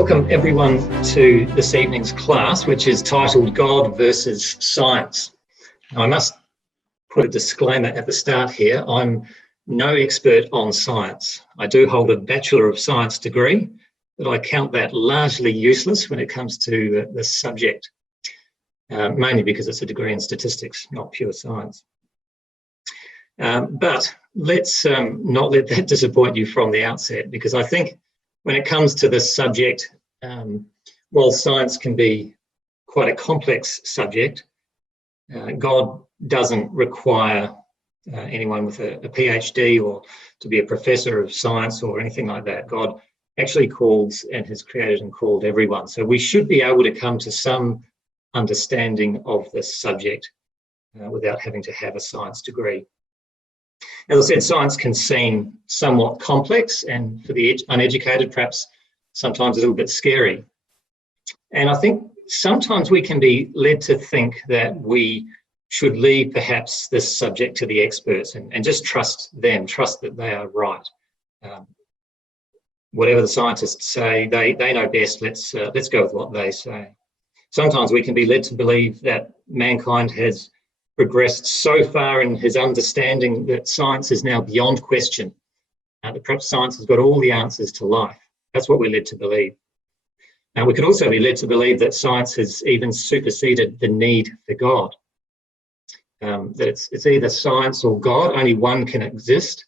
welcome everyone to this evening's class, which is titled God versus Science. Now, I must put a disclaimer at the start here. I'm no expert on science. I do hold a Bachelor of Science degree, but I count that largely useless when it comes to this subject, mainly because it's a degree in statistics, not pure science. But let's not let that disappoint you from the outset, because I think when it comes to this subject, while science can be quite a complex subject, God doesn't require anyone with a PhD or to be a professor of science or anything like that. God actually calls and has created and called everyone. So we should be able to come to some understanding of this subject without having to have a science degree. As I said, science can seem somewhat complex, and for the uneducated, perhaps sometimes a little bit scary. And I think sometimes we can be led to think that we should leave perhaps this subject to the experts and just trust them, trust that they are right. Whatever the scientists say, they know best. Let's go with what they say. Sometimes we can be led to believe that mankind has progressed so far in his understanding that science is now beyond question, that perhaps science has got all the answers to life. That's what we're led to believe. Now, we could also be led to believe that science has even superseded the need for God, that it's either science or God, only one can exist,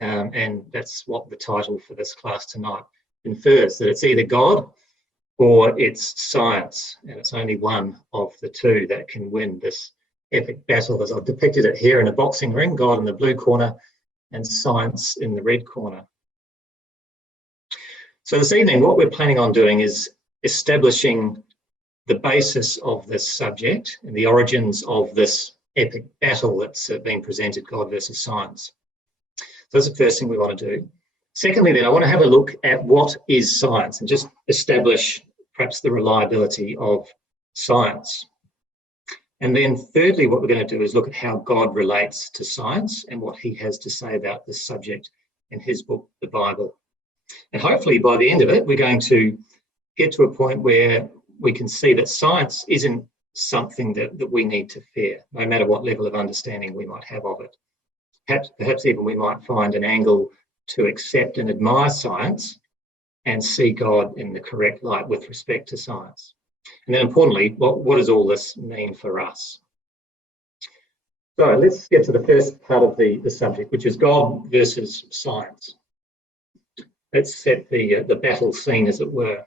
and that's what the title for this class tonight infers, that it's either God or it's science, and it's only one of the two that can win this epic battle, as I've depicted it here in a boxing ring, God in the blue corner and science in the red corner. So this evening, what we're planning on doing is establishing the basis of this subject and the origins of this epic battle that's being presented, God versus science. So that's the first thing we want to do. Secondly, then, I want to have a look at what is science and just establish perhaps the reliability of science. And then thirdly, what we're going to do is look at how God relates to science and what he has to say about this subject in his book, the Bible. And hopefully by the end of it, we're going to get to a point where we can see that science isn't something that we need to fear, no matter what level of understanding we might have of it. Perhaps even we might find an angle to accept and admire science and see God in the correct light with respect to science. And then importantly, what does all this mean for us? So let's get to the first part of the subject, which is God versus science. Let's set the battle scene, as it were.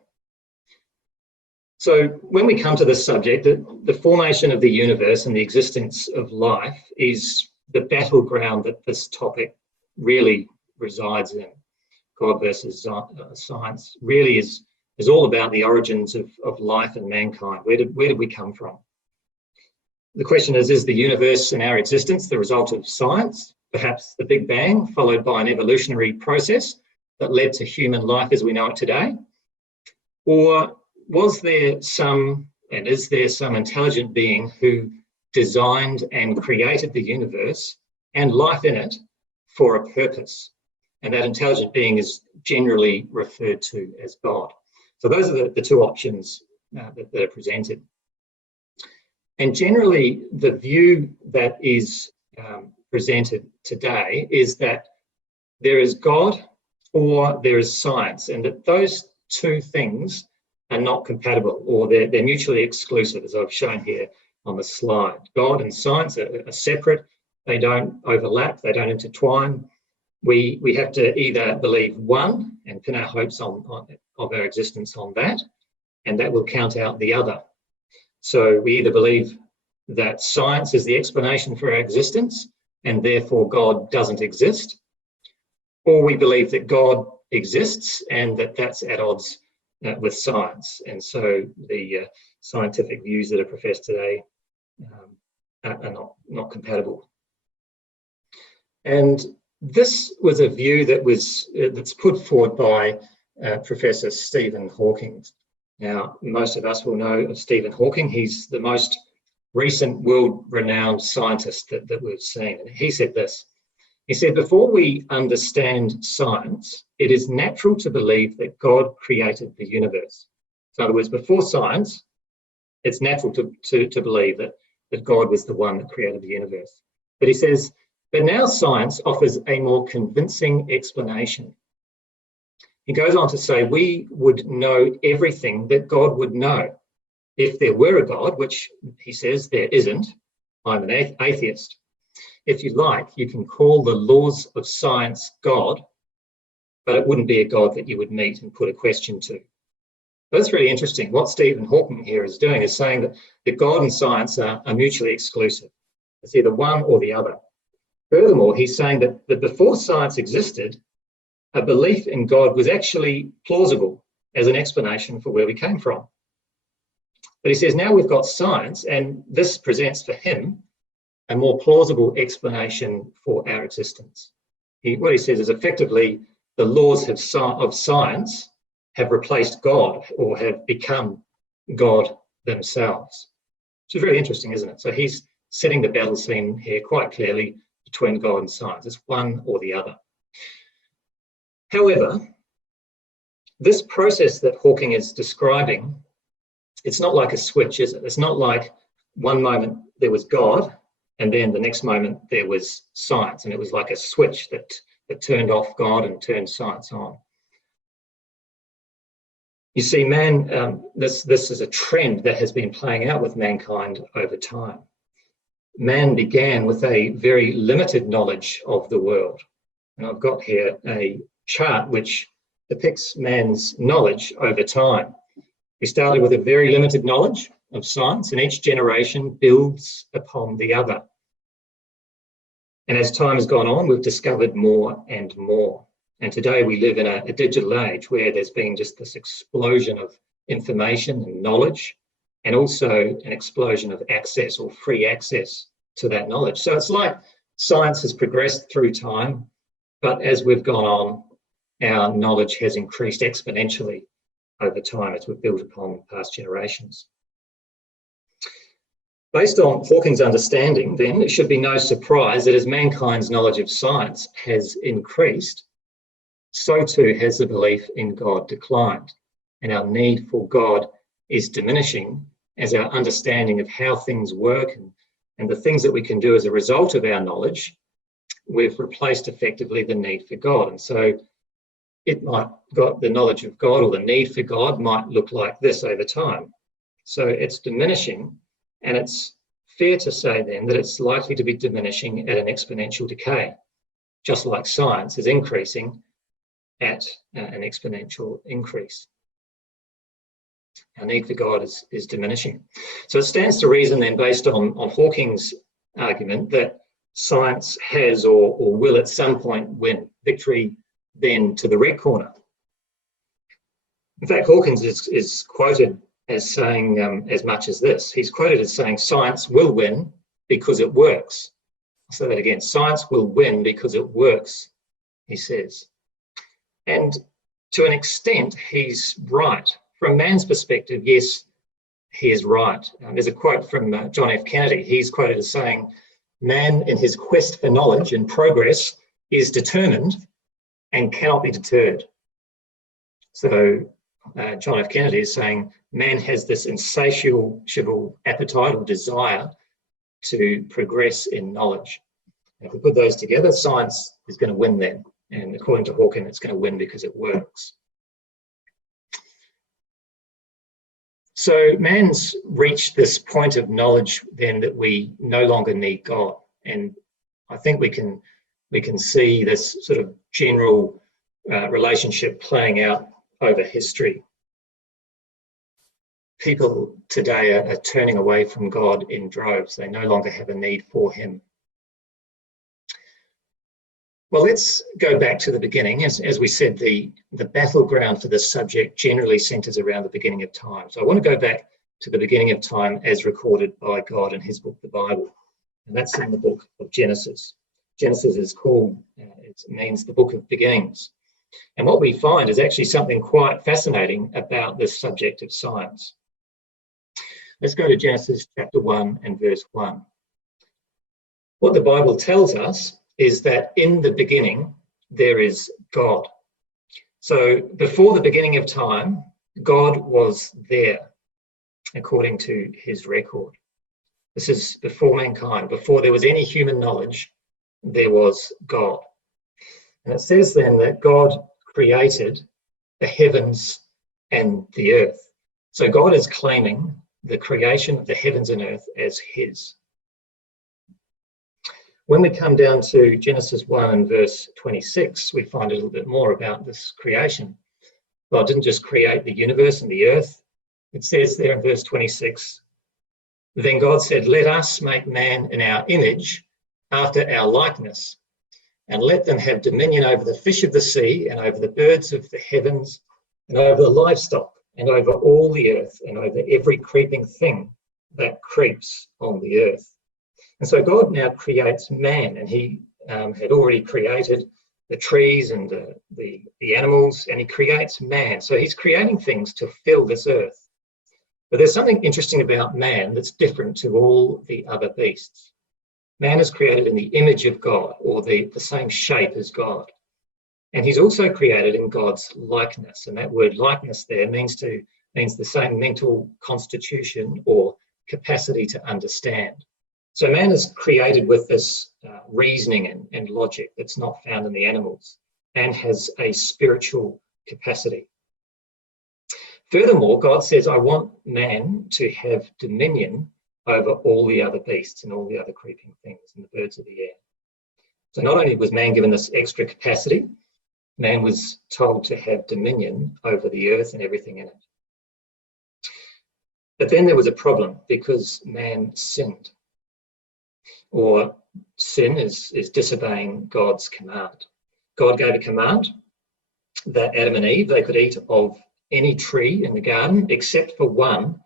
So when we come to this subject, the formation of the universe and the existence of life is the battleground that this topic really resides in. God versus science really is all about the origins of life and mankind. Where did we come from? The question is the universe and our existence the result of science, perhaps the Big Bang, followed by an evolutionary process that led to human life as we know it today? Or was there some, and is there some intelligent being who designed and created the universe and life in it for a purpose? And that intelligent being is generally referred to as God. So those are the two options that are presented. And generally, the view that is presented today is that there is God or there is science, and that those two things are not compatible, or they're mutually exclusive, as I've shown here on the slide. God and science are separate. They don't overlap. They don't intertwine. We have to either believe one and pin our hopes of our existence on that, and that will count out the other. So we either believe that science is the explanation for our existence and therefore God doesn't exist, or we believe that God exists and that's at odds with science. And so the scientific views that are professed today are not compatible. And this was a view that's put forward by Professor Stephen Hawking. Now, most of us will know of Stephen Hawking. He's the most recent world-renowned scientist that we've seen. And he said this. He said, before we understand science, it is natural to believe that God created the universe. So in other words, before science, it's natural to believe that God was the one that created the universe. But he says, but now science offers a more convincing explanation. He goes on to say, we would know everything that God would know. If there were a God, which he says there isn't, I'm an atheist. If you like, you can call the laws of science God, but it wouldn't be a God that you would meet and put a question to. That's really interesting. What Stephen Hawking here is doing is saying that God and science are mutually exclusive. It's either one or the other. Furthermore, he's saying that before science existed, a belief in God was actually plausible as an explanation for where we came from. But he says now we've got science, and this presents for him a more plausible explanation for our existence. What he says is effectively the laws of science have replaced God or have become God themselves. Which is very interesting, isn't it? So he's setting the battle scene here quite clearly between God and science. It's one or the other. However, this process that Hawking is describing, it's not like a switch, is it? It's not like one moment there was God and then the next moment there was science, and it was like a switch that turned off God and turned science on. You see, this is a trend that has been playing out with mankind over time. Man began with a very limited knowledge of the world. And I've got here a chart which depicts man's knowledge over time. We started with a very limited knowledge of science, and each generation builds upon the other. And as time has gone on, we've discovered more and more. And today we live in a digital age where there's been just this explosion of information and knowledge, and also an explosion of access or free access to that knowledge. So it's like science has progressed through time, but as we've gone on, our knowledge has increased exponentially over time as we've built upon past generations. Based on Hawking's understanding, then, it should be no surprise that as mankind's knowledge of science has increased, so too has the belief in God declined, and our need for God is diminishing as our understanding of how things work and the things that we can do as a result of our knowledge, we've replaced effectively the need for God. And so the knowledge of God or the need for God might look like this over time. So it's diminishing, and it's fair to say then that it's likely to be diminishing at an exponential decay, just like science is increasing at an exponential increase. Our need for God is diminishing. So it stands to reason then, based on Hawking's argument, that science has or will at some point win victory then to the red corner. In fact, Hawkins is quoted as saying as much as this. He's quoted as saying, science will win because it works. I'll say that again. Science will win because it works, he says. And to an extent, he's right. From man's perspective, yes, he is right. There's a quote from John F. Kennedy. He's quoted as saying, man in his quest for knowledge and progress is determined and cannot be deterred. So John F. Kennedy is saying man has this insatiable appetite or desire to progress in knowledge. And if we put those together, science is going to win then. And according to Hawking, it's going to win because it works. So man's reached this point of knowledge then that we no longer need God. And I think we can see this sort of general relationship playing out over history. People today are turning away from God in droves. They no longer have a need for him. Well, let's go back to the beginning. As we said, the battleground for this subject generally centers around the beginning of time. So I want to go back to the beginning of time as recorded by God in his book, the Bible. And that's in the book of Genesis. Genesis is called, it means the book of beginnings. And what we find is actually something quite fascinating about this subject of science. Let's go to Genesis chapter 1 and verse 1. What the Bible tells us is that in the beginning there is God. So before the beginning of time, God was there, according to his record. This is before mankind. Before there was any human knowledge, there was God. And it says then that God created the heavens and the earth. So God is claiming the creation of the heavens and earth as his. When we come down to Genesis 1 and verse 26, we find a little bit more about this creation. God didn't just create the universe and the earth. It says there in verse 26, then God said, let us make man in our image, after our likeness, and let them have dominion over the fish of the sea, and over the birds of the heavens, and over the livestock, and over all the earth, and over every creeping thing that creeps on the earth. And so God now creates man, and he had already created the trees and the animals, and he creates man. So he's creating things to fill this earth. But there's something interesting about man that's different to all the other beasts. Man is created in the image of God, or the same shape as God. And he's also created in God's likeness. And that word likeness there means the same mental constitution or capacity to understand. So man is created with this reasoning and logic that's not found in the animals, and has a spiritual capacity. Furthermore, God says, I want man to have dominion over all the other beasts and all the other creeping things and the birds of the air. So not only was man given this extra capacity, man was told to have dominion over the earth and everything in it. But then there was a problem, because man sinned. Or sin is disobeying God's command. God gave a command that Adam and Eve, they could eat of any tree in the garden except for one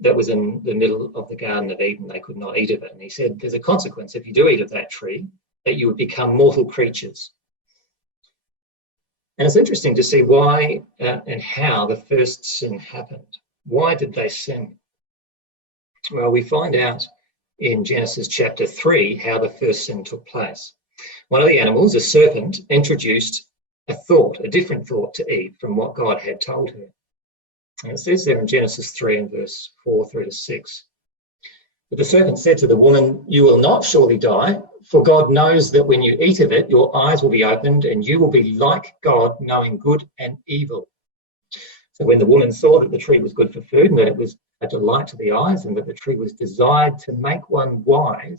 that was in the middle of the Garden of Eden. They could not eat of it. And he said, there's a consequence if you do eat of that tree, that you would become mortal creatures. And it's interesting to see why and how the first sin happened. Why did they sin? Well, we find out in Genesis chapter 3 how the first sin took place. One of the animals, a serpent, introduced a different thought to Eve from what God had told her. And it says there in Genesis 3 and verse 4 through to 6. But the serpent said to the woman, you will not surely die, for God knows that when you eat of it, your eyes will be opened, and you will be like God, knowing good and evil. So when the woman saw that the tree was good for food, and that it was a delight to the eyes, and that the tree was desired to make one wise,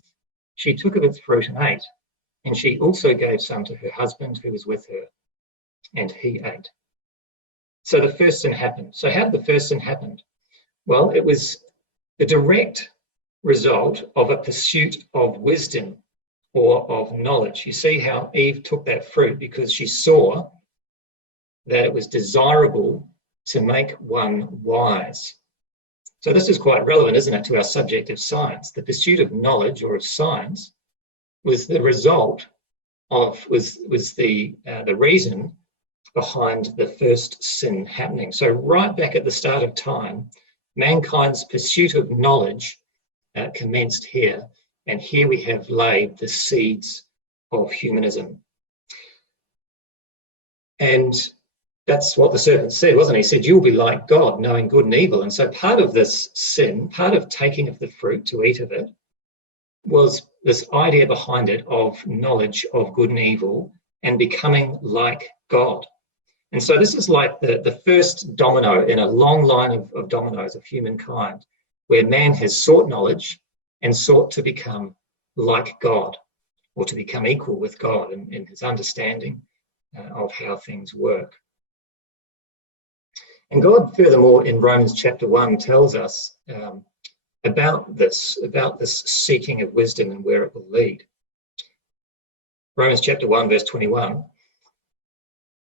she took of its fruit and ate. And she also gave some to her husband who was with her, and he ate. So the first sin happened. So how did the first sin happen? Well, it was the direct result of a pursuit of wisdom or of knowledge. You see how Eve took that fruit because she saw that it was desirable to make one wise. So this is quite relevant, isn't it, to our subject of science? The pursuit of knowledge or of science was the result of, was the reason behind the first sin happening. So right back at the start of time, mankind's pursuit of knowledge commenced here, and here we have laid the seeds of humanism. And that's what the serpent said, wasn't he? He said, you'll be like God, knowing good and evil. And so part of this sin, part of taking of the fruit to eat of it, was this idea behind it of knowledge of good and evil and becoming like God. And so this is like the first domino in a long line of dominoes of humankind, where man has sought knowledge and sought to become like God, or to become equal with God in his understanding of how things work. And God, furthermore, in Romans chapter 1 tells us about this seeking of wisdom and where it will lead. Romans chapter 1, verse 21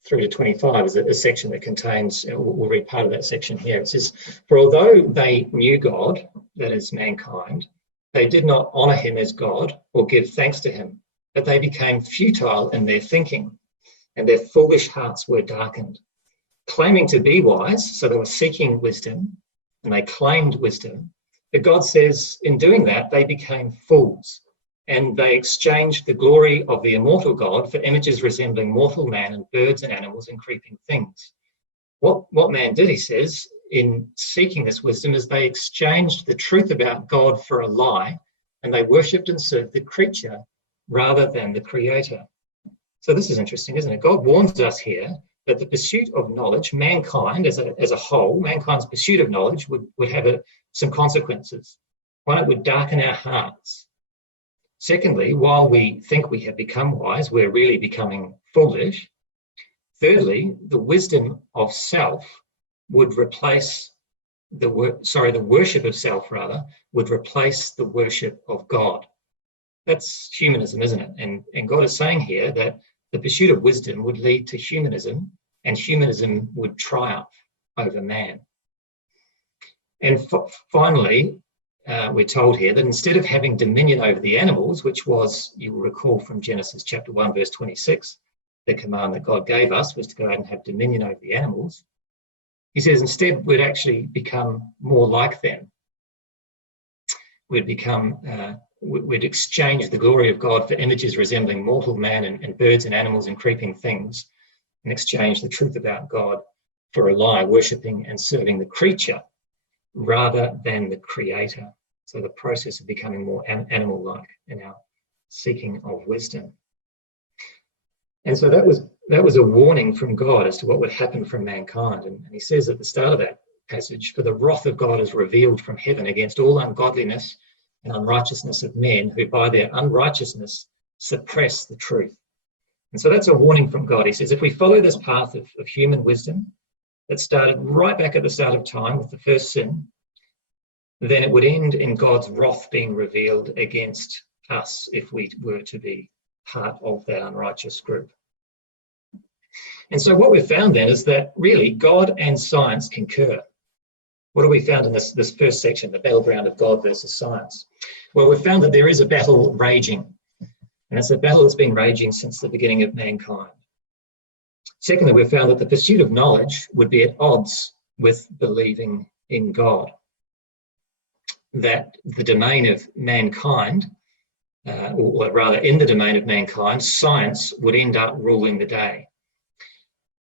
through to 25 is a section that contains, we'll read part of that section here. It says, for although they knew God, that is mankind, they did not honour him as God or give thanks to him, but they became futile in their thinking, and their foolish hearts were darkened. Claiming to be wise, so they were seeking wisdom, and they claimed wisdom, but God says in doing that, they became fools and they exchanged the glory of the immortal God for images resembling mortal man and birds and animals and creeping things. What man did, he says, in seeking this wisdom is they exchanged the truth about God for a lie, and they worshipped and served the creature rather than the creator. So this is interesting, isn't it? God warns us here that the pursuit of knowledge, mankind as a whole, mankind's pursuit of knowledge would have some consequences. One, it would darken our hearts. Secondly, while we think we have become wise, we're really becoming foolish. Thirdly, the wisdom of self would replace the worship of self would replace the worship of God. That's humanism, isn't it? And God is saying here that the pursuit of wisdom would lead to humanism, and humanism would triumph over man. And finally, we're told here that instead of having dominion over the animals, which was, you will recall from Genesis chapter 1, verse 26, the command that God gave us was to go out and have dominion over the animals. He says instead we'd actually become more like them. We'd exchange the glory of God for images resembling mortal man and birds and animals and creeping things, and exchange the truth about God for a lie, worshipping and serving the creature rather than the creator. So the process of becoming more animal-like in our seeking of wisdom. And so that was a warning from God as to what would happen from mankind. And he says at the start of that passage, "For the wrath of God is revealed from heaven against all ungodliness and unrighteousness of men who by their unrighteousness suppress the truth." And so that's a warning from God. He says, if we follow this path of human wisdom that started right back at the start of time with the first sin, then it would end in God's wrath being revealed against us if we were to be part of that unrighteous group. And so what we've found then is that really God and science concur. What have we found in this first section, the battleground of God versus science? Well, we've found that there is a battle raging, and it's a battle that's been raging since the beginning of mankind. Secondly, we've found that the pursuit of knowledge would be at odds with believing in God. That the domain of mankind, or rather in the domain of mankind, science would end up ruling the day.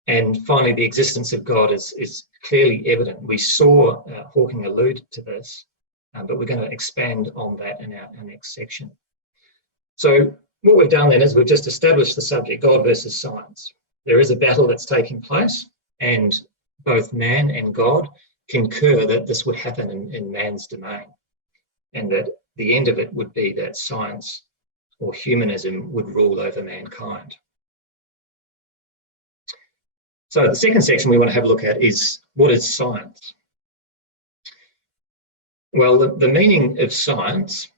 And finally, the existence of God is clearly evident. We saw Hawking allude to this, but we're going to expand on that in our next section. So what we've done then is we've just established the subject, God versus science. There is a battle that's taking place, and both man and God concur that this would happen in man's domain, and that the end of it would be that science or humanism would rule over mankind. So the second section we want to have a look at is, what is science? Well, the meaning of science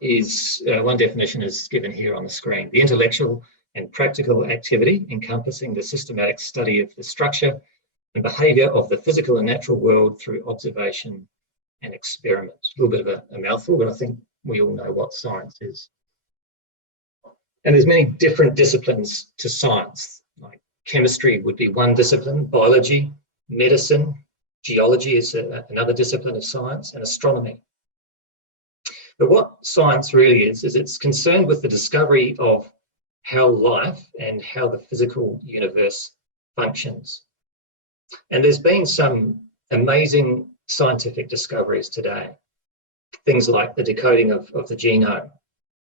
is, one definition is given here on the screen: the intellectual and practical activity encompassing the systematic study of the structure and behaviour of the physical and natural world through observation and experiment. A little bit of a mouthful, but I think we all know what science is. And there's many different disciplines to science, like chemistry would be one discipline, biology, medicine, geology is another discipline of science, and astronomy. But what science really is it's concerned with the discovery of how life and how the physical universe functions. And there's been some amazing scientific discoveries today. Things like the decoding of the genome.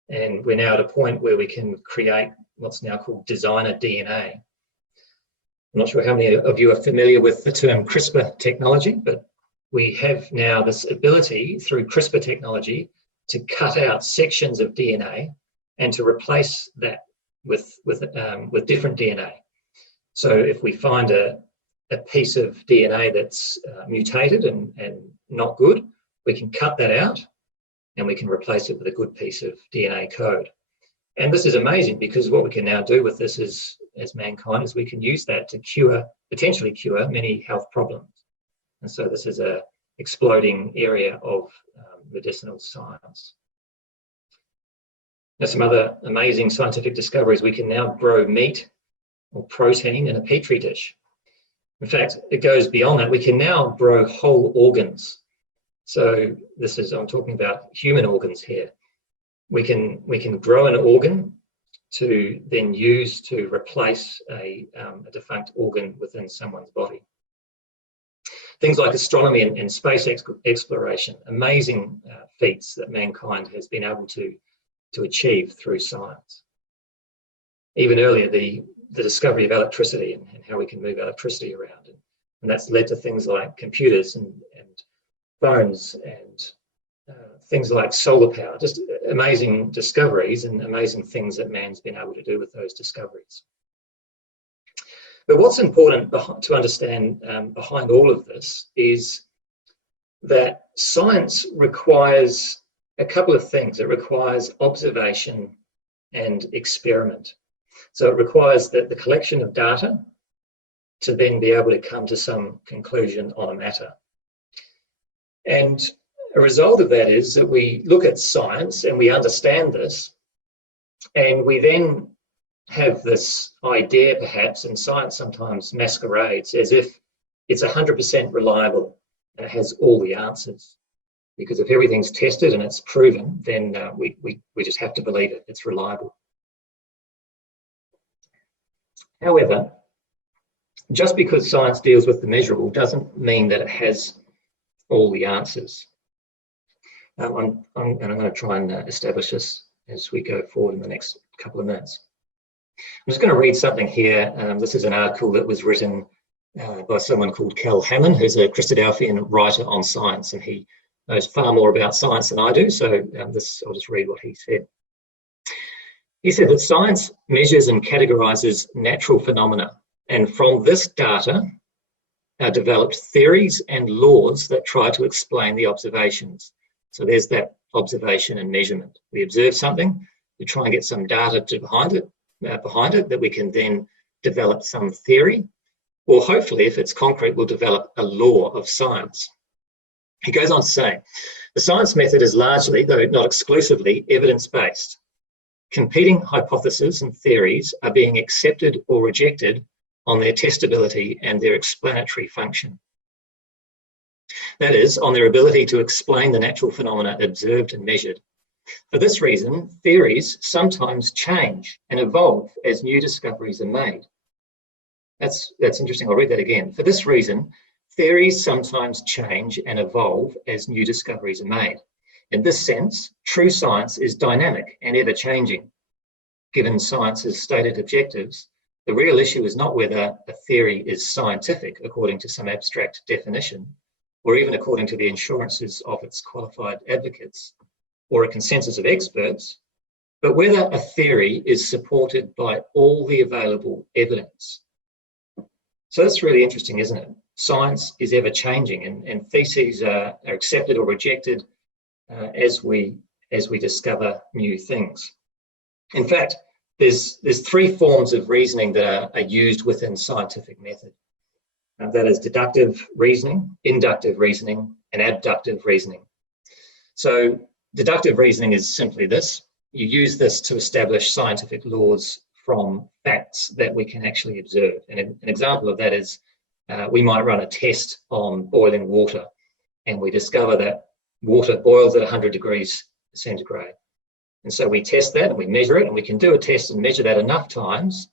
And we're now at a point where we can create what's now called designer DNA. I'm not sure how many of you are familiar with the term CRISPR technology, but we have now this ability through CRISPR technology to cut out sections of DNA and to replace that with different DNA. So if we find a piece of DNA that's mutated and not good, we can cut that out and we can replace it with a good piece of DNA code. And this is amazing, because what we can now do with this is, as mankind, is we can use that to potentially cure many health problems. And so this is a exploding area of medicinal science. Now, some other amazing scientific discoveries: we can now grow meat or protein in a petri dish. In fact, it goes beyond that. We can now grow whole organs. So I'm talking about human organs here. We can grow an organ to then use to replace a defunct organ within someone's body. Things like astronomy and space exploration, amazing feats that mankind has been able to achieve through science. Even earlier, the discovery of electricity and how we can move electricity around. And that's led to things like computers and phones and things like solar power, just amazing discoveries and amazing things that man's been able to do with those discoveries. But what's important to understand behind all of this is that science requires a couple of things. It requires observation and experiment. So it requires the collection of data to then be able to come to some conclusion on a matter. And a result of that is that we look at science and we understand this, and we then have this idea perhaps, and science sometimes masquerades as if it's 100% reliable and it has all the answers. Because if everything's tested and it's proven, then we just have to believe it, it's reliable. However, just because science deals with the measurable doesn't mean that it has all the answers. I'm going to try and establish this as we go forward in the next couple of minutes. I'm just going to read something here. This is an article that was written by someone called Cal Hammond, who's a Christadelphian writer on science, and he knows far more about science than I do, so I'll just read what he said. He said that science measures and categorises natural phenomena, and from this data are developed theories and laws that try to explain the observations. So there's that observation and measurement. We observe something, we try and get some data behind it that we can then develop some theory, or hopefully, if it's concrete, we'll develop a law of science. He goes on to say, the science method is largely, though not exclusively, evidence-based. Competing hypotheses and theories are being accepted or rejected on their testability and their explanatory function. That is, on their ability to explain the natural phenomena observed and measured. For this reason, theories sometimes change and evolve as new discoveries are made. That's interesting. I'll read that again. For this reason, theories sometimes change and evolve as new discoveries are made. In this sense, true science is dynamic and ever-changing. Given science's stated objectives, the real issue is not whether a theory is scientific according to some abstract definition, or even according to the assurances of its qualified advocates, or a consensus of experts, but whether a theory is supported by all the available evidence. So that's really interesting, isn't it? Science is ever-changing, and theses are accepted or rejected as we discover new things. In fact, there's three forms of reasoning that are used within scientific method. That is deductive reasoning, inductive reasoning, and abductive reasoning. So deductive reasoning is simply this. You use this to establish scientific laws from facts that we can actually observe. And an example of that is we might run a test on boiling water, and we discover that water boils at 100 degrees centigrade. And so we test that and we measure it, and we can do a test and measure that enough times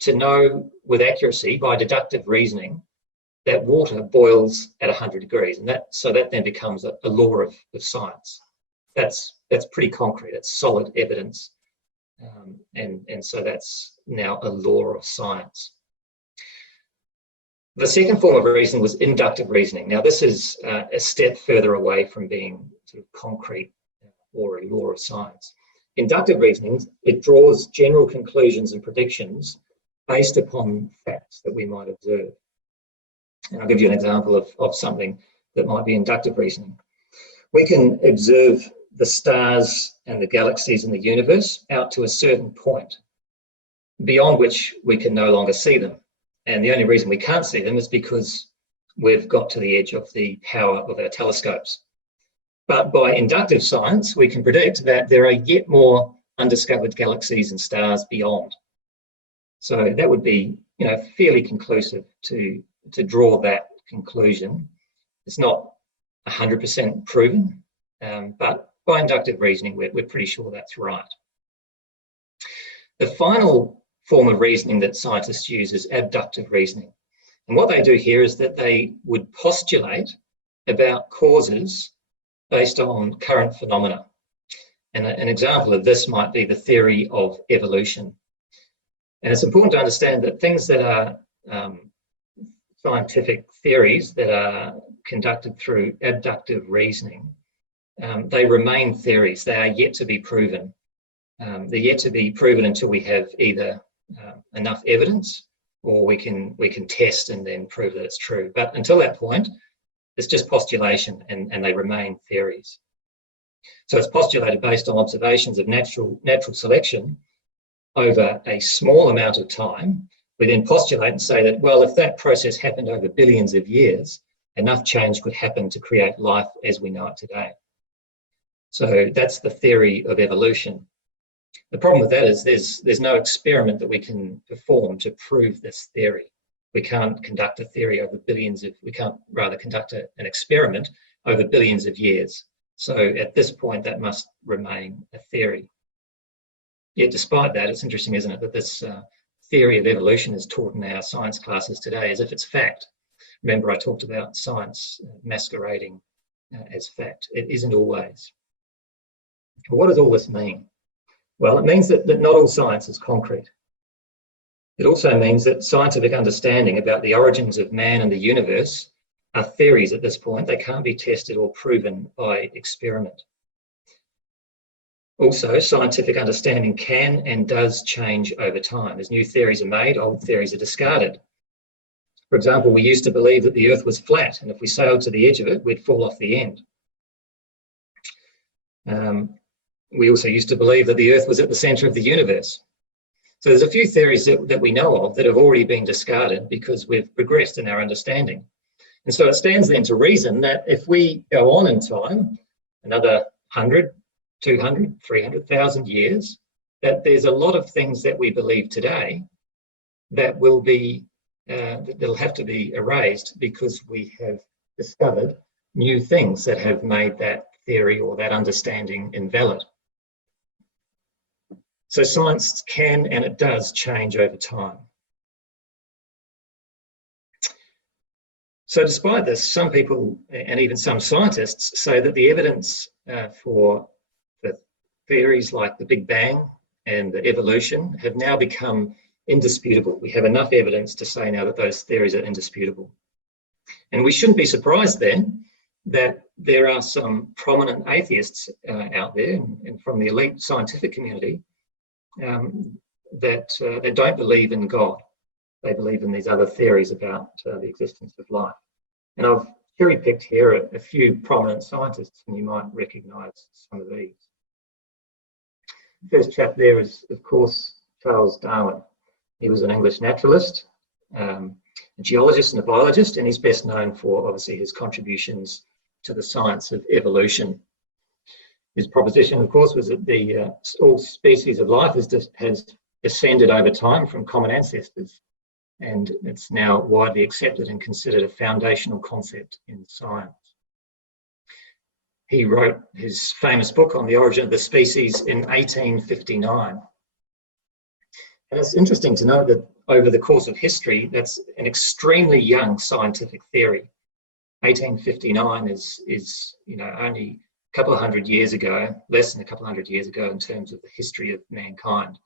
to know with accuracy by deductive reasoning that water boils at 100 degrees. And that then becomes a law of science. That's pretty concrete. It's solid evidence. And so that's now a law of science. The second form of reasoning was inductive reasoning. Now, this is a step further away from being sort of concrete or a law of science. Inductive reasoning, it draws general conclusions and predictions based upon facts that we might observe. And I'll give you an example of something that might be inductive reasoning. We can observe the stars and the galaxies in the universe out to a certain point, beyond which we can no longer see them. And the only reason we can't see them is because we've got to the edge of the power of our telescopes. But by inductive science, we can predict that there are yet more undiscovered galaxies and stars beyond. So that would be, fairly conclusive to draw that conclusion. It's not 100% proven, but by inductive reasoning, we're pretty sure that's right. The final form of reasoning that scientists use is abductive reasoning. And what they do here is that they would postulate about causes based on current phenomena. And an example of this might be the theory of evolution. And it's important to understand that things that are scientific theories that are conducted through abductive reasoning, they remain theories. They are yet to be proven. They're yet to be proven until we have either enough evidence or we can test and then prove that it's true. But until that point, it's just postulation and they remain theories. So it's postulated based on observations of natural selection over a small amount of time. We then postulate and say that, well, if that process happened over billions of years, enough change could happen to create life as we know it today. So that's the theory of evolution. The problem with that is there's no experiment that we can perform to prove this theory. We can't conduct a theory over we can't rather conduct an experiment over billions of years. So at this point, that must remain a theory. Yet despite that, it's interesting, isn't it, that this theory of evolution is taught in our science classes today as if it's fact. Remember, I talked about science masquerading as fact. It isn't always. What does all this mean? Well, it means that not all science is concrete. It also means that scientific understanding about the origins of man and the universe are theories at this point. They can't be tested or proven by experiment. Also, scientific understanding can and does change over time. As new theories are made, old theories are discarded. For example, we used to believe that the Earth was flat, and if we sailed to the edge of it, we'd fall off the end. We also used to believe that the Earth was at the centre of the universe. So there's a few theories that we know of that have already been discarded because we've progressed in our understanding. And so it stands then to reason that if we go on in time, another 100, 200, 300,000 years, that there's a lot of things that we believe today that will be, that'll have to be erased because we have discovered new things that have made that theory or that understanding invalid. So science can and it does change over time. So despite this, some people and even some scientists say that the evidence for the theories like the Big Bang and the evolution have now become indisputable. We have enough evidence to say now that those theories are indisputable. And we shouldn't be surprised then that there are some prominent atheists out there and from the elite scientific community that don't believe in God. They believe in these other theories about the existence of life. And I've cherry-picked here a few prominent scientists, and you might recognise some of these. The first chap there is, of course, Charles Darwin. He was an English naturalist, a geologist and a biologist, and he's best known for, obviously, his contributions to the science of evolution. His proposition, of course, was that all species of life has descended over time from common ancestors, and it's now widely accepted and considered a foundational concept in science. He wrote his famous book on the origin of the species in 1859. And it's interesting to note that over the course of history, that's an extremely young scientific theory. 1859 is only a couple of hundred years ago, less than a couple of hundred years ago in terms of the history of mankind.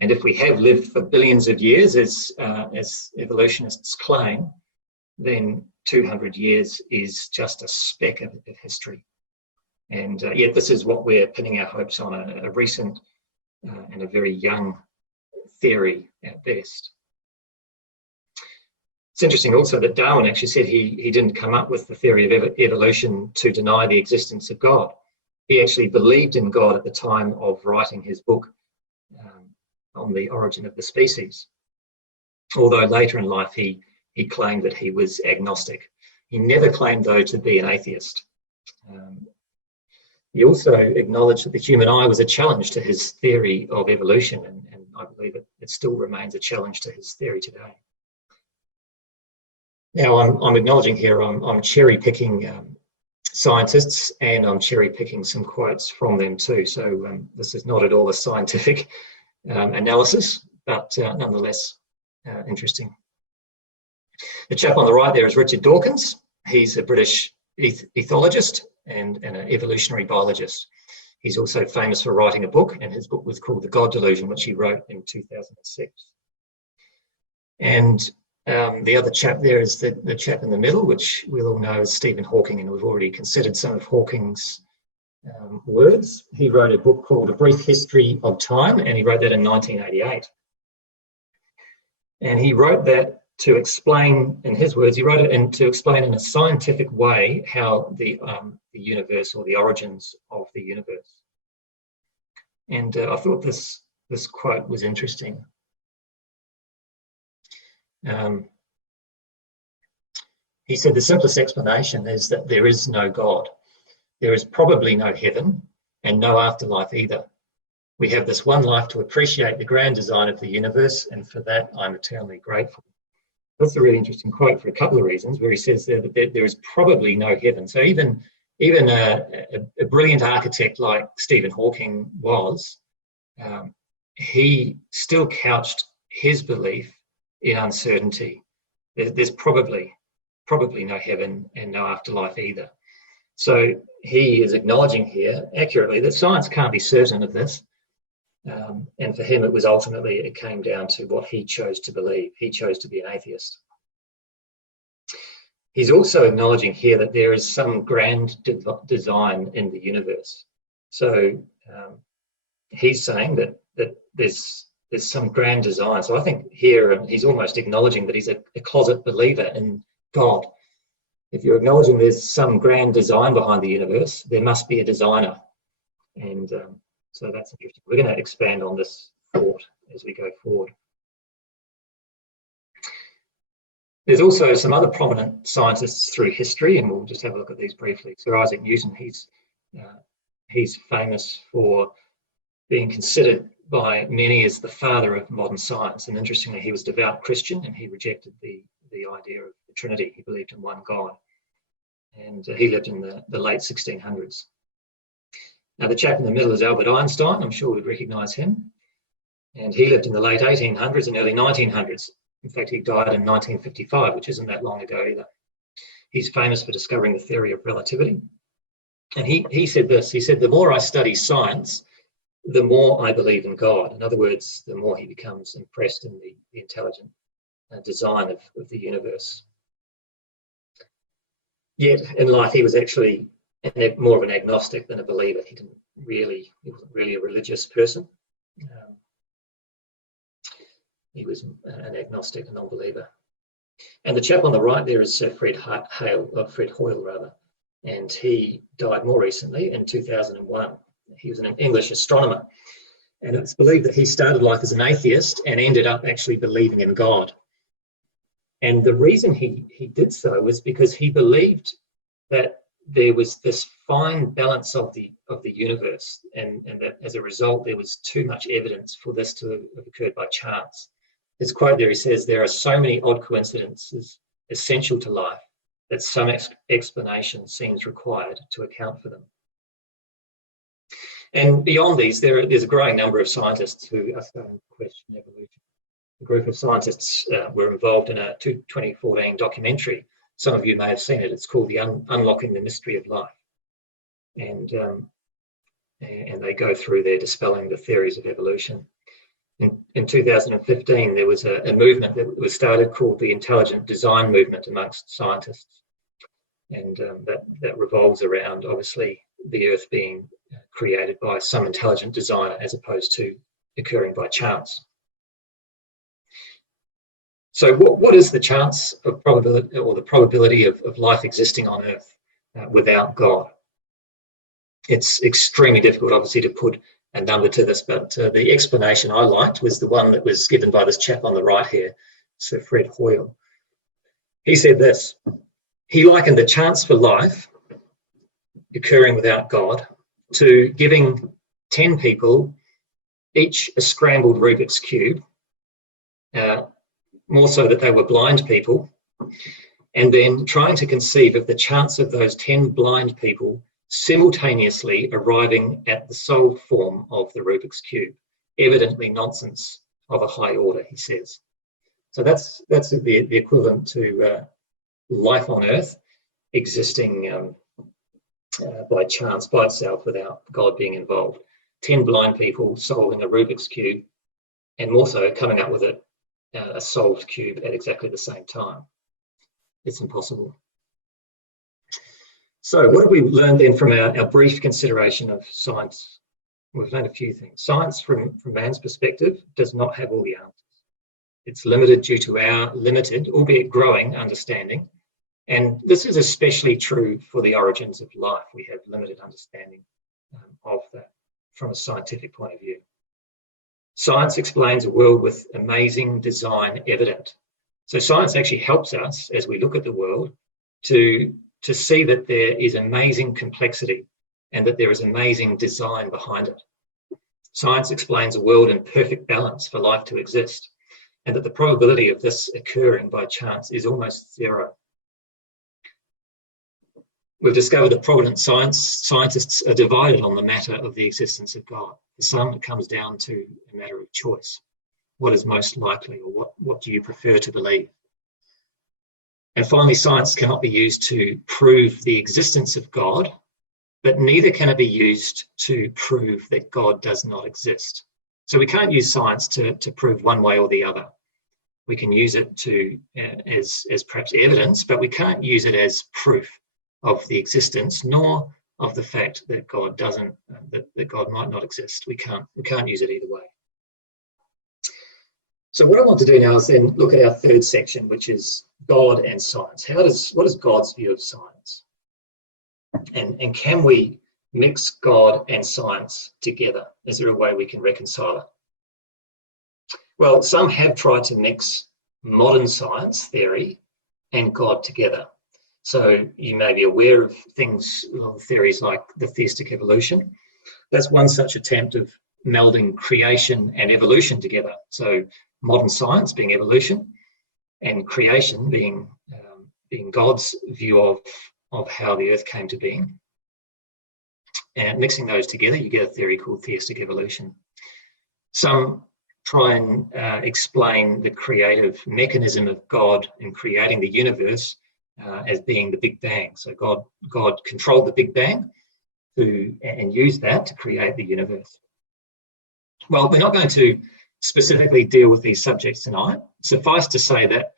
And if we have lived for billions of years, as evolutionists claim, then 200 years is just a speck of history. And yet this is what we're pinning our hopes on, a recent and a very young theory at best. It's interesting also that Darwin actually said he didn't come up with the theory of evolution to deny the existence of God. He actually believed in God at the time of writing his book on the origin of the species. Although later in life he claimed that he was agnostic. He never claimed, though, to be an atheist. He also acknowledged that the human eye was a challenge to his theory of evolution, and I believe it still remains a challenge to his theory today. Now, I'm acknowledging here I'm cherry-picking scientists, and I'm cherry picking some quotes from them too. So this is not at all a scientific analysis, but nonetheless interesting. The chap on the right there is Richard Dawkins. He's a British ethologist and an evolutionary biologist. He's also famous for writing a book, and his book was called The God Delusion, which he wrote in 2006. And the other chap there is the chap in the middle, which we'll all know as Stephen Hawking, and we've already considered some of Hawking's words. He wrote a book called A Brief History of Time, and he wrote that in 1988. And he wrote that to explain, in his words, he wrote it to explain in a scientific way how the universe, or the origins of the universe. And I thought this quote was interesting. He said, the simplest explanation is that there is no God. There is probably no heaven and no afterlife either. We have this one life to appreciate the grand design of the universe, and for that I'm eternally grateful. That's a really interesting quote for a couple of reasons, where he says that there is probably no heaven. So even a brilliant architect like Stephen Hawking was, he still couched his belief in uncertainty. There's probably no heaven and no afterlife either. So he is acknowledging here accurately that science can't be certain of this. And for him, it came down to what he chose to believe. He chose to be an atheist. He's also acknowledging here that there is some grand design in the universe. So he's saying that there's some grand design. So I think here he's almost acknowledging that he's a closet believer in God. If you're acknowledging there's some grand design behind the universe, there must be a designer. And so that's interesting. We're going to expand on this thought as we go forward. There's also some other prominent scientists through history, and we'll just have a look at these briefly. Sir Isaac Newton, he's famous for being considered by many as the father of modern science. And interestingly, he was a devout Christian, and he rejected the idea of the Trinity. He believed in one God. And he lived in the late 1600s. Now, the chap in the middle is Albert Einstein. I'm sure we'd recognise him. And he lived in the late 1800s and early 1900s. In fact, he died in 1955, which isn't that long ago either. He's famous for discovering the theory of relativity. And he said this, he said, the more I study science, the more I believe in God. In other words, the more he becomes impressed in the intelligent design of the universe. Yet in life, he was actually more of an agnostic than a believer. He wasn't really a religious person. He was an agnostic, a non-believer. And the chap on the right there is Sir Fred Hoyle, and he died more recently in 2001. He was an English astronomer, and it's believed that he started life as an atheist and ended up actually believing in God. And the reason he did so was because he believed that there was this fine balance of the universe, and that as a result there was too much evidence for this to have occurred by chance. His quote there, he says, there are so many odd coincidences essential to life that some explanation seems required to account for them. And beyond these, there's a growing number of scientists who are starting to question evolution. A group of scientists were involved in a 2014 documentary. Some of you may have seen it. It's called Unlocking the Mystery of Life. And they go through there dispelling the theories of evolution. In 2015, there was a movement that was started called the Intelligent Design Movement amongst scientists. And that revolves around, obviously, the Earth being created by some intelligent designer as opposed to occurring by chance. So what is the chance of probability, or the probability of life existing on Earth without God? It's extremely difficult, obviously, to put a number to this, but the explanation I liked was the one that was given by this chap on the right here, Sir Fred Hoyle. He said this, he likened the chance for life occurring without God to giving 10 people each a scrambled Rubik's Cube, more so that they were blind people, and then trying to conceive of the chance of those 10 blind people simultaneously arriving at the solved form of the Rubik's Cube. Evidently nonsense of a high order, he says. So that's the equivalent to life on Earth existing by chance, by itself, without God being involved. 10 blind people solving a Rubik's Cube, and more so coming up with a solved cube at exactly the same time. It's impossible. So what have we learned then from our brief consideration of science? We've learned a few things. Science, from man's perspective, does not have all the answers. It's limited due to our limited, albeit growing, understanding. And this is especially true for the origins of life. We have limited understanding of that from a scientific point of view. Science explains a world with amazing design evident. So science actually helps us, as we look at the world, to see that there is amazing complexity and that there is amazing design behind it. Science explains a world in perfect balance for life to exist, and that the probability of this occurring by chance is almost zero. We've discovered that Providence scientists are divided on the matter of the existence of God. For some, it comes down to a matter of choice. What is most likely, or what do you prefer to believe? And finally, science cannot be used to prove the existence of God, but neither can it be used to prove that God does not exist. So we can't use science to prove one way or the other. We can use it as perhaps evidence, but we can't use it as proof of the existence, nor of the fact that God doesn't, that God might not exist. We can't use it either way. So what I want to do now is then look at our third section, which is God and science. What is God's view of science? And can we mix God and science together? Is there a way we can reconcile it? Well, some have tried to mix modern science theory and God together. So you may be aware of theories like the theistic evolution. That's one such attempt of melding creation and evolution together. So modern science being evolution, and creation being God's view of how the earth came to being. And mixing those together, you get a theory called theistic evolution. Some try and explain the creative mechanism of God in creating the universe as being the Big Bang. So God controlled the Big Bang and used that to create the universe. Well, we're not going to specifically deal with these subjects tonight. Suffice to say that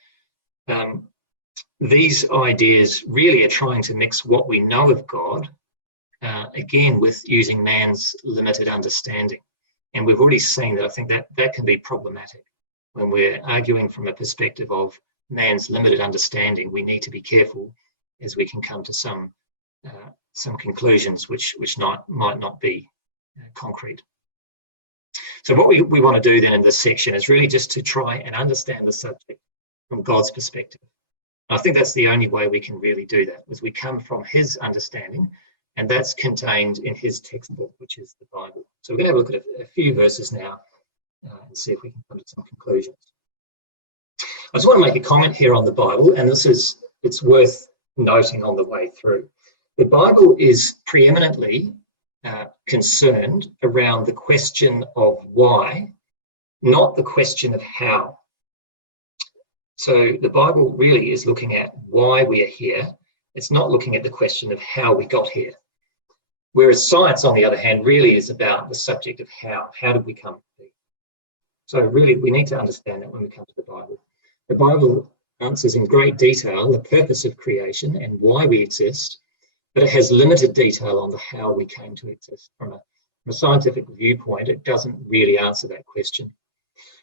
these ideas really are trying to mix what we know of God, again, with using man's limited understanding. And we've already seen that I think that can be problematic. When we're arguing from a perspective of man's limited understanding, we need to be careful, as we can come to some conclusions which might not be concrete. So what we want to do then in this section is really just to try and understand the subject from God's perspective. I think that's the only way we can really do that, is we come from his understanding, and that's contained in his textbook, which is the Bible. So we're going to have a look at a few verses now and see if we can come to some conclusions. I just want to make a comment here on the Bible, and it's worth noting on the way through. The Bible is preeminently concerned around the question of why, not the question of how. So the Bible really is looking at why we are here. It's not looking at the question of how we got here. Whereas science, on the other hand, really is about the subject of how. How did we come to be? So really, we need to understand that when we come to the Bible. The Bible answers in great detail the purpose of creation and why we exist, but it has limited detail on the how we came to exist. From a scientific viewpoint, it doesn't really answer that question.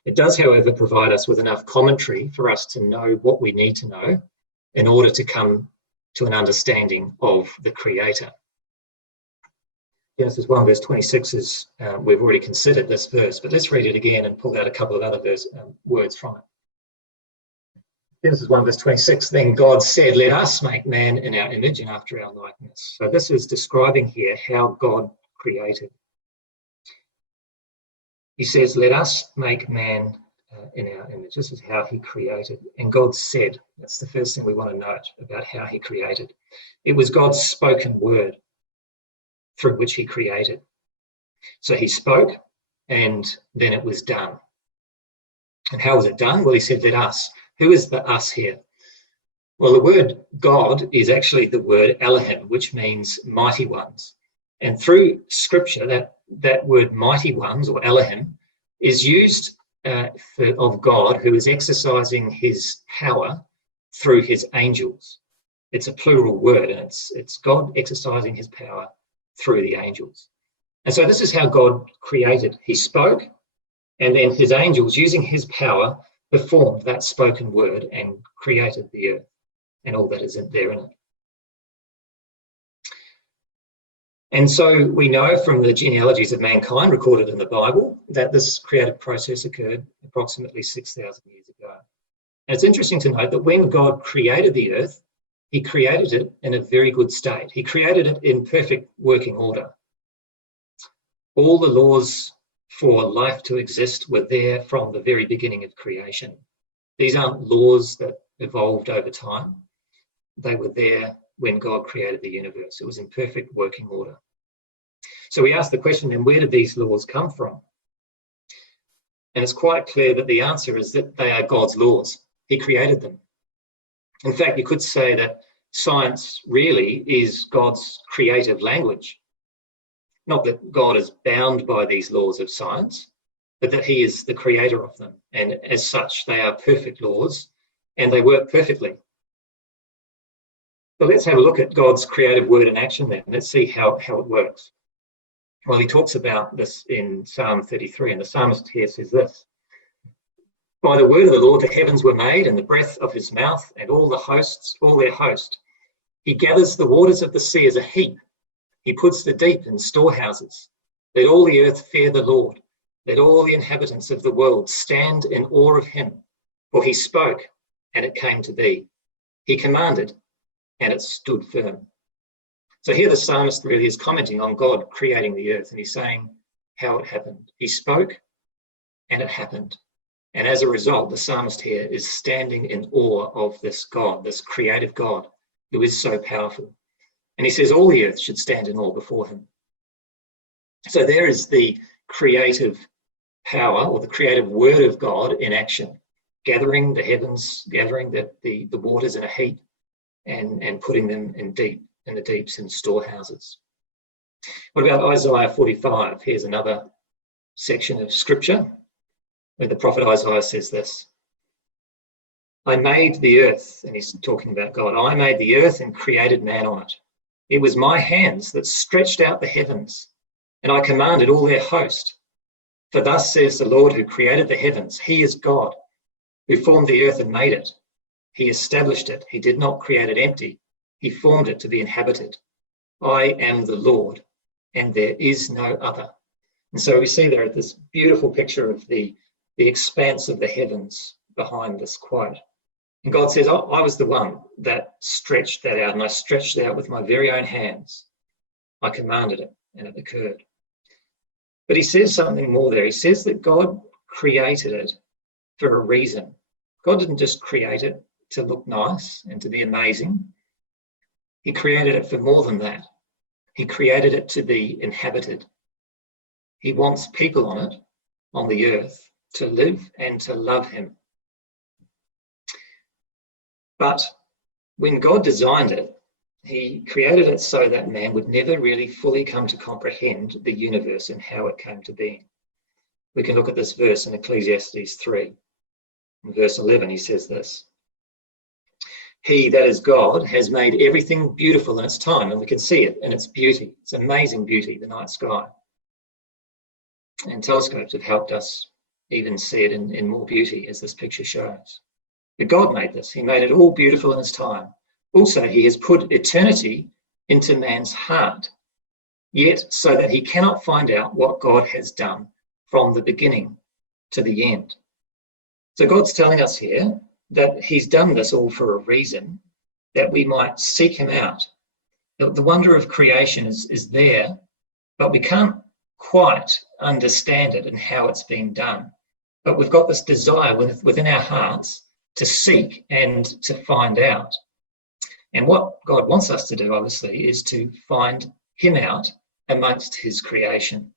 It does, however, provide us with enough commentary for us to know what we need to know in order to come to an understanding of the Creator. Genesis 1 verse 26 is, we've already considered this verse, but let's read it again and pull out a couple of other words from it. Genesis 1 verse 26, then God said, let us make man in our image and after our likeness. So this is describing here how God created. He says, let us make man in our image. This is how he created. And God said, that's the first thing we want to note about how he created. It was God's spoken word through which he created. So he spoke, and then it was done. And how was it done? Well, he said, let us. Who is the us here? Well, the word God is actually the word Elohim, which means mighty ones. And through scripture, that word mighty ones, or Elohim, is used of God who is exercising his power through his angels. It's a plural word, and it's God exercising his power through the angels. And so this is how God created. He spoke, and then his angels, using his power, performed that spoken word and created the earth and all that is there in it. And so we know from the genealogies of mankind recorded in the Bible that this creative process occurred approximately 6,000 years ago. And it's interesting to note that when God created the earth, he created it in a very good state. He created it in perfect working order. All the laws for life to exist were there from the very beginning of creation. These aren't laws that evolved over time. They were there when God created the universe. It was in perfect working order. So we ask the question, then, where did these laws come from? And it's quite clear that the answer is that they are God's laws. He created them. In fact, you could say that science really is God's creative language. Not that God is bound by these laws of science, but that he is the creator of them. And as such, they are perfect laws and they work perfectly. So let's have a look at God's creative word in action then. Let's see how it works. Well, he talks about this in Psalm 33, and the psalmist here says this: by the word of the Lord the heavens were made, and the breath of his mouth, and all their host. He gathers the waters of the sea as a heap. He puts the deep in storehouses. Let all the earth fear the Lord. Let all the inhabitants of the world stand in awe of him. For he spoke, and it came to be. He commanded, and it stood firm. So here the psalmist really is commenting on God creating the earth, and he's saying how it happened. He spoke, and it happened. And as a result, the psalmist here is standing in awe of this God, this creative God, who is so powerful. And he says all the earth should stand in awe before him. So there is the creative power, or the creative word of God in action, gathering the heavens, gathering the waters in a heap, and putting them in the deeps in storehouses. What about Isaiah 45? Here's another section of scripture where the prophet Isaiah says this: I made the earth, and he's talking about God. I made the earth and created man on it. It was my hands that stretched out the heavens, and I commanded all their host. For thus says the Lord who created the heavens, he is God, who formed the earth and made it. He established it. He did not create it empty. He formed it to be inhabited. I am the Lord, and there is no other. And so we see there this beautiful picture of the expanse of the heavens behind this quote. And God says, I was the one that stretched that out, and I stretched it out with my very own hands. I commanded it, and it occurred. But he says something more there. He says that God created it for a reason. God didn't just create it to look nice and to be amazing. He created it for more than that. He created it to be inhabited. He wants people on it, on the earth, to live and to love him. But when God designed it, he created it so that man would never really fully come to comprehend the universe and how it came to be. We can look at this verse in Ecclesiastes 3. In verse 11, he says this: he, that is God, has made everything beautiful in its time, and we can see it in its beauty. It's amazing beauty, the night sky. And telescopes have helped us even see it in more beauty, as this picture shows. But God made this. He made it all beautiful in its time. Also, he has put eternity into man's heart, yet so that he cannot find out what God has done from the beginning to the end. So God's telling us here that he's done this all for a reason, that we might seek him out. The wonder of creation is there, but we can't quite understand it and how it's been done. but we've got this desire within our hearts to seek and to find out. And what God wants us to do, obviously, is to find him out amongst his creation.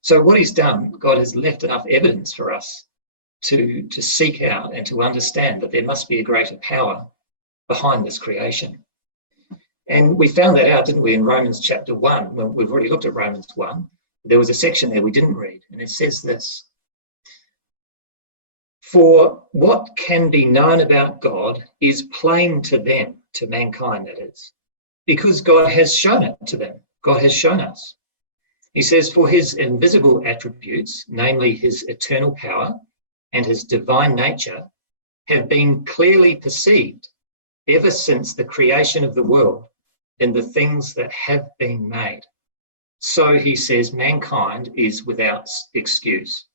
So what he's done, God has left enough evidence for us to seek out and to understand that there must be a greater power behind this creation. And we found that out, didn't we, in Romans chapter 1, when we've already looked at Romans 1. There was a section there we didn't read, and it says this: "For what can be known about God is plain to them," to mankind that is, "because God has shown it to them." God has shown us. He says, "For his invisible attributes, namely his eternal power and his divine nature, have been clearly perceived ever since the creation of the world in the things that have been made. So," he says, "mankind is without excuse."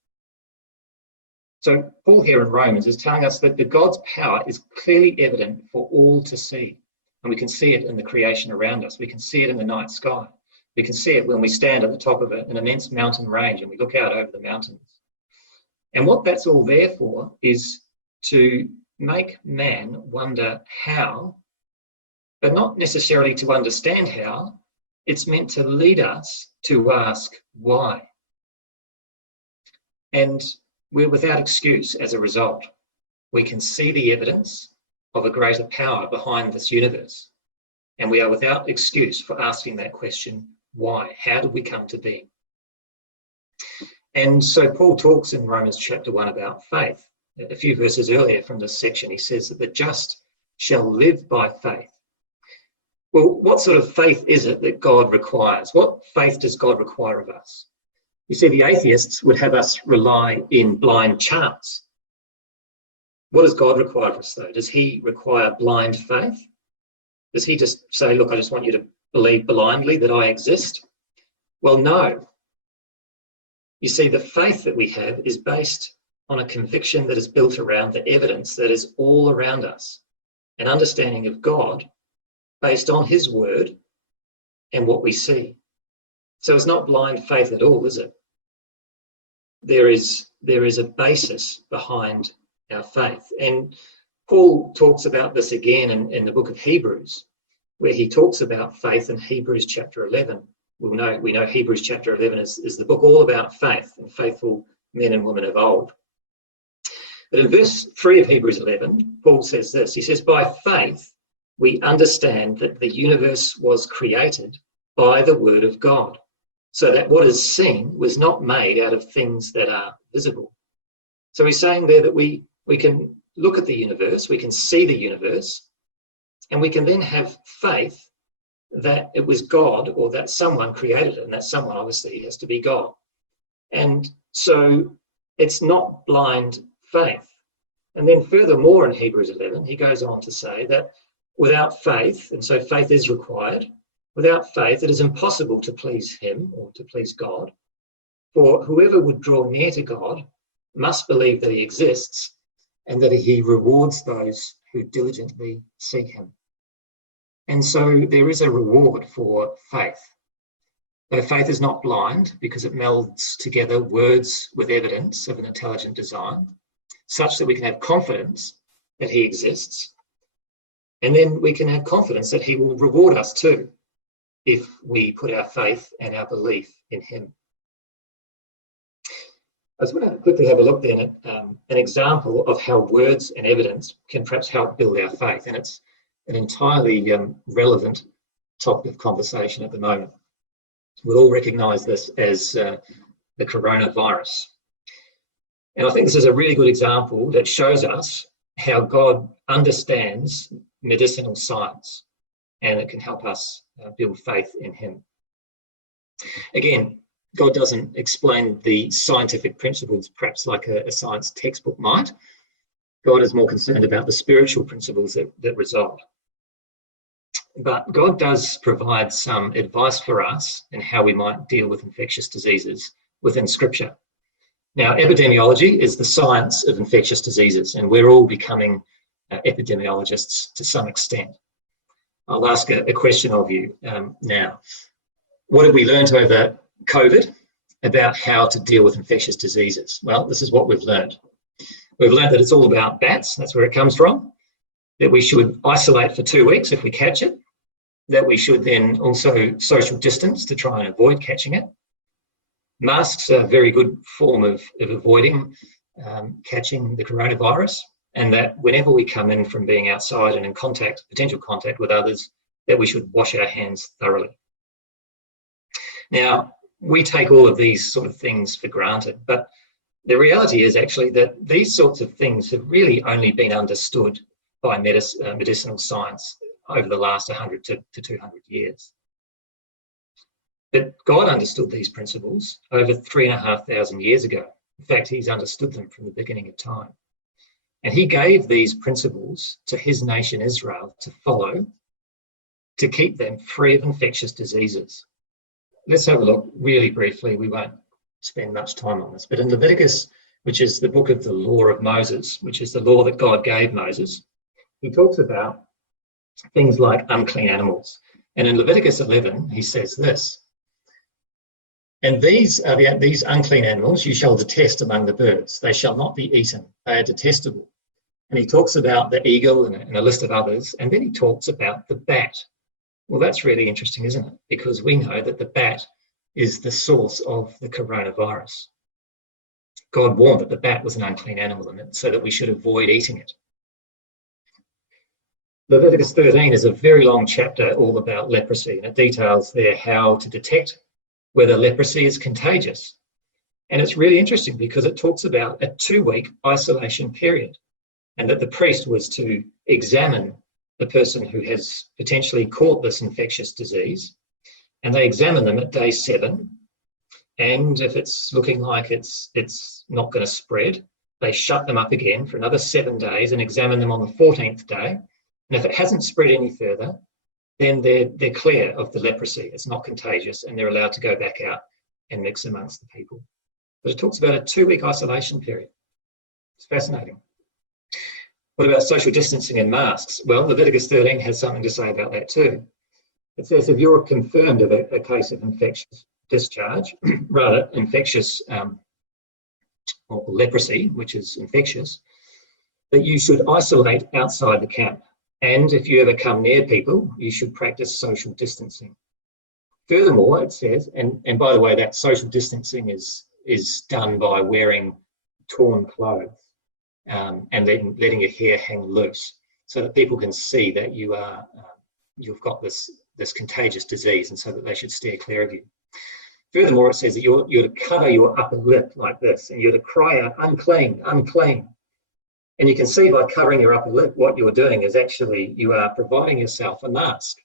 So Paul here in Romans is telling us that the God's power is clearly evident for all to see. And we can see it in the creation around us. We can see it in the night sky. We can see it when we stand at the top of an immense mountain range and we look out over the mountains. And what that's all there for is to make man wonder how, but not necessarily to understand how. It's meant to lead us to ask why. And we're without excuse as a result. We can see the evidence of a greater power behind this universe. And we are without excuse for asking that question, why? How did we come to be? And so Paul talks in Romans chapter 1 about faith. A few verses earlier from this section, he says that the just shall live by faith. Well, what sort of faith is it that God requires? What faith does God require of us? You see, the atheists would have us rely in blind chance. What does God require of us, though? Does he require blind faith? Does he just say, look, I just want you to believe blindly that I exist? Well, no. You see, the faith that we have is based on a conviction that is built around the evidence that is all around us, an understanding of God based on his word and what we see. So it's not blind faith at all, is it? There is a basis behind our faith. And Paul talks about this again in the book of Hebrews, where he talks about faith in Hebrews chapter 11. We know Hebrews chapter 11 is the book all about faith and faithful men and women of old. But in verse 3 of Hebrews 11, Paul says this. He says, "By faith, we understand that the universe was created by the word of God, so that what is seen was not made out of things that are visible." So he's saying there that we can look at the universe, we can see the universe, and we can then have faith that it was God or that someone created it, and that someone obviously has to be God. And so it's not blind faith. And then furthermore in Hebrews 11, he goes on to say that without faith, and so faith is required, without faith it is impossible to please him or to please God. For whoever would draw near to God must believe that he exists and that he rewards those who diligently seek him. And so there is a reward for faith. Though faith is not blind because it melds together words with evidence of an intelligent design, such that we can have confidence that he exists. And then we can have confidence that he will reward us too, if we put our faith and our belief in him. I just want to quickly have a look then at an example of how words and evidence can perhaps help build our faith. And it's an entirely relevant topic of conversation at the moment. We'll all recognise this as the coronavirus. And I think this is a really good example that shows us how God understands medicinal science, and it can help us build faith in him. Again, God doesn't explain the scientific principles perhaps like a science textbook might. God is more concerned about the spiritual principles that result. But God does provide some advice for us in how we might deal with infectious diseases within Scripture. Now, epidemiology is the science of infectious diseases, and we're all becoming epidemiologists to some extent. I'll ask a question of you now. What have we learned over COVID? about how to deal with infectious diseases. Well, this is what we've learned. We've learned that it's all about bats, that's where it comes from, that we should isolate for 2 weeks if we catch it, that we should then also social distance to try and avoid catching it. Masks are a very good form of avoiding catching the coronavirus, and that whenever we come in from being outside and in potential contact with others, that we should wash our hands thoroughly. Now, we take all of these sort of things for granted, but the reality is actually that these sorts of things have really only been understood by medicinal science over the last 100 to 200 years. But God understood these principles over 3,500 years ago. In fact, he's understood them from the beginning of time. And he gave these principles to his nation Israel to follow, to keep them free of infectious diseases. Let's have a look really briefly. We won't spend much time on this, but in Leviticus, which is the book of the law of Moses, which is the law that God gave Moses, he talks about things like unclean animals. And in Leviticus 11, he says this, "And these are these unclean animals you shall detest among the birds. They shall not be eaten. They are detestable." And he talks about the eagle and a list of others, and then he talks about the bat. Well, that's really interesting, isn't it? Because we know that the bat is the source of the coronavirus. God warned that the bat was an unclean animal, and so that we should avoid eating it. Leviticus 13 is a very long chapter all about leprosy, and it details there how to detect whether leprosy is contagious. And it's really interesting because it talks about a 2-week isolation period, and that the priest was to examine the person who has potentially caught this infectious disease, and they examine them at day 7. And if it's looking like it's not going to spread, they shut them up again for another 7 days and examine them on the 14th day. And if it hasn't spread any further, then they're clear of the leprosy. It's not contagious, and they're allowed to go back out and mix amongst the people. But it talks about a 2-week isolation period. It's fascinating. What about social distancing and masks? Well, Leviticus 13 has something to say about that too. It says if you're confirmed of a case of infectious discharge, rather infectious or leprosy, which is infectious, that you should isolate outside the camp. And if you ever come near people, you should practice social distancing. Furthermore, it says, and by the way, that social distancing is done by wearing torn clothes and then letting your hair hang loose so that people can see that you've got this contagious disease, and so that they should steer clear of you. Furthermore, it says that you're to cover your upper lip like this, and you're to cry out, "Unclean, unclean." And you can see by covering your upper lip, what you're doing is actually you are providing yourself a mask.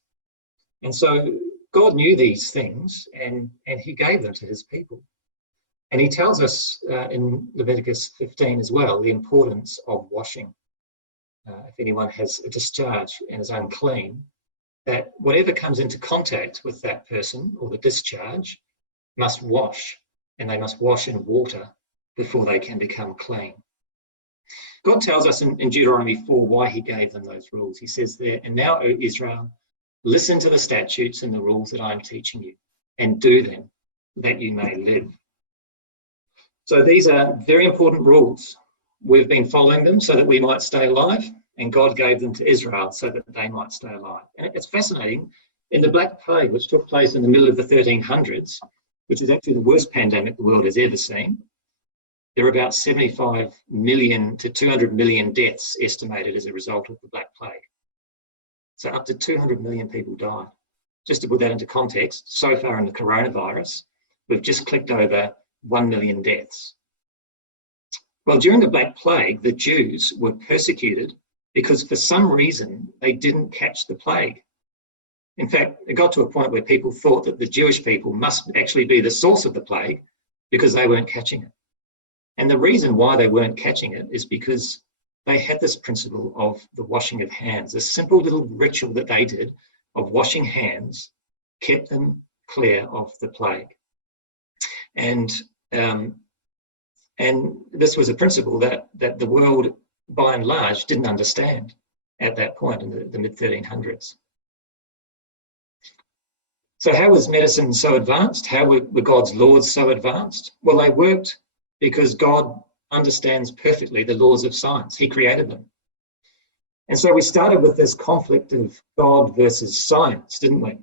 And so God knew these things, and he gave them to his people. And he tells us in Leviticus 15 as well, the importance of washing. If anyone has a discharge and is unclean, that whatever comes into contact with that person or the discharge must wash, and they must wash in water before they can become clean. God tells us in Deuteronomy 4 why he gave them those rules. He says there, "And now, O Israel, listen to the statutes and the rules that I am teaching you, and do them, that you may live." So these are very important rules. We've been following them so that we might stay alive, and God gave them to Israel so that they might stay alive. And it's fascinating, in the Black Plague, which took place in the middle of the 1300s, which is actually the worst pandemic the world has ever seen, there are about 75 million to 200 million deaths estimated as a result of the Black Plague. So up to 200 million people died. Just to put that into context, so far in the coronavirus, we've just clicked over 1 million deaths. Well, during the Black Plague, the Jews were persecuted because for some reason they didn't catch the plague. In fact, it got to a point where people thought that the Jewish people must actually be the source of the plague because they weren't catching it. And the reason why they weren't catching it is because they had this principle of the washing of hands. A simple little ritual that they did of washing hands kept them clear of the plague. And this was a principle that the world, by and large, didn't understand at that point in the mid-1300s. So how was medicine so advanced? How were God's laws so advanced? Well, they worked because God understands perfectly the laws of science. He created them. And so we started with this conflict of God versus science, didn't we?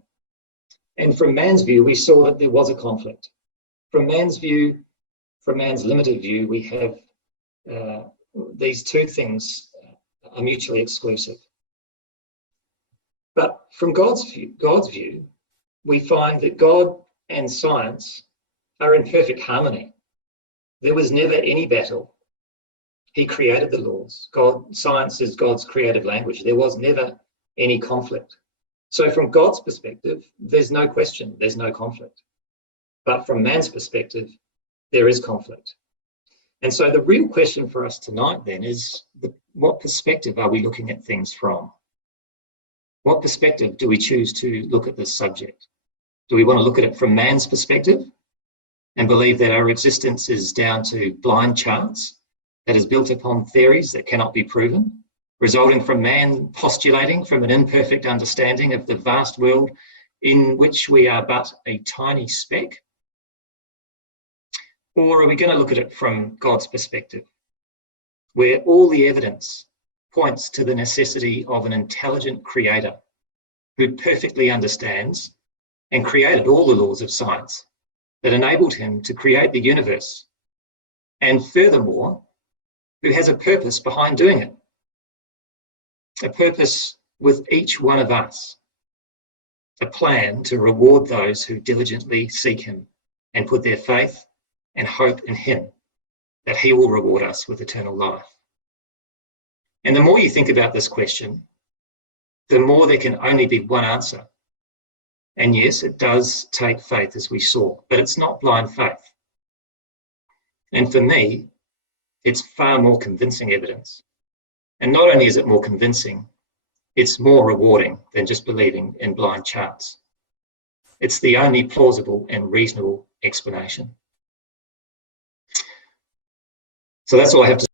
And from man's view, we saw that there was a conflict. From man's view, from man's limited view, we have these two things are mutually exclusive. But from God's view, we find that God and science are in perfect harmony. There was never any battle. He created the laws. Science is God's creative language. There was never any conflict. So from God's perspective, there's no question, there's no conflict. But from man's perspective, there is conflict. And so the real question for us tonight then is, what perspective are we looking at things from? What perspective do we choose to look at this subject? Do we want to look at it from man's perspective and believe that our existence is down to blind chance that is built upon theories that cannot be proven, resulting from man postulating from an imperfect understanding of the vast world in which we are but a tiny speck? Or are we going to look at it from God's perspective, where all the evidence points to the necessity of an intelligent creator who perfectly understands and created all the laws of science that enabled him to create the universe, and furthermore, who has a purpose behind doing it, a purpose with each one of us, a plan to reward those who diligently seek him and put their faith and hope in him, that he will reward us with eternal life. And the more you think about this question, the more there can only be one answer. And yes, it does take faith, as we saw, but it's not blind faith. And for me, it's far more convincing evidence. And not only is it more convincing, it's more rewarding than just believing in blind charts. It's the only plausible and reasonable explanation. So that's all I have to say.